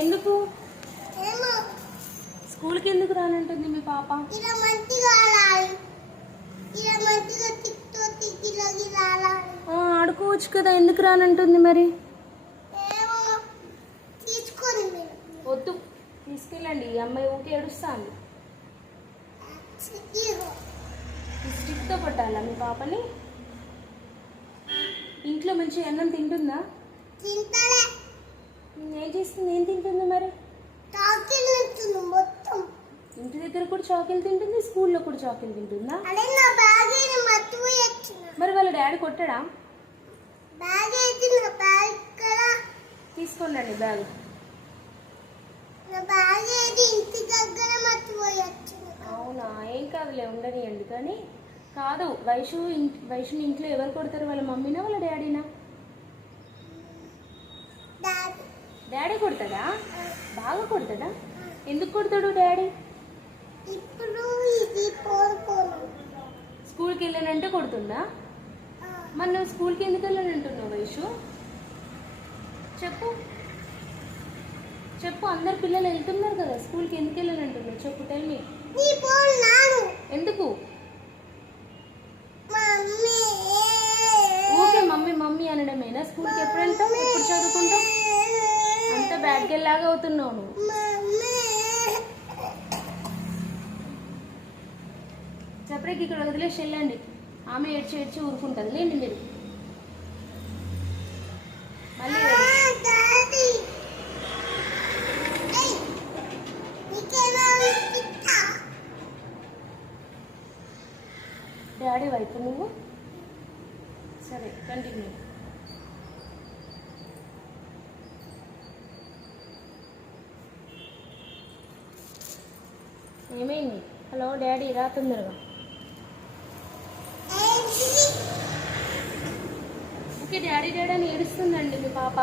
ఎందుకు స్కూల్కి ఎందుకు రానంటుంది మీ పాప? ఆడుకోవచ్చు కదా, ఎందుకు రానంటుంది మరి? వద్దు, తీసుకెళ్ళండి. ఈ అమ్మాయి ఊరికి ఏడుస్తాంది. స్టిక్తో కొట్టాలా మీ పాపని? ఇంట్లో మంచి అన్నం తింటుందా? ఏం చేస్తుంది, ఏం తింటుంది మరి? ఇంటి దగ్గర కూడా చాక్లెట్ తింటుంది, స్కూల్లో కూడా చాక్లెట్ తింటుందా? మరి వాళ్ళ డాడీ కొట్టడా? తీసుకోండి బ్యాగ్. అవునా, ఏం కాదులే, ఉండనియండి. కానీ కాదు, వైషుని ఇంట్లో ఎవరు కొడతారు? వాళ్ళ మమ్మీనా వాళ్ళ డాడీనా? డాడీ కొడతాడా? బాగా కొడతాడా? ఎందుకు కొడతాడు డాడీ? స్కూల్కి వెళ్ళానంటే కొడుతుందా? మరి నువ్వు స్కూల్కి ఎందుకు వెళ్ళానంటున్నావు వైషు? చెప్పు చెప్పు, అందరు పిల్లలు వెళ్తున్నారు కదా, స్కూల్కి ఎందుకు వెళ్ళానంటున్నావు? చెప్పు, టెల్ మీ. ఎందుకు ఊకే మమ్మీ మమ్మీ అనడమేనా? స్కూల్కి ఎప్పుడు వెళ్తావు, ఎప్పుడు చదువుకుంటావు? అంత బ్యాడ్ గర్ల్ లాగా అవుతున్నావు నువ్వు. చెప్పడానికి ఇక్కడ వదిలేసి వెళ్ళండి. ఆమె ఏడ్చి ఏడ్చి ఊరుకుంటుంది. లేండి మీరు మళ్ళీ. డాడీ వైపు నువ్వు. సరే, కంటిన్యూ. ఏమైంది? హలో డాడీ, రా తొందరగా. ఓకే, డాడీ డాడీ అని ఏడుస్తుందండి మీ పాప.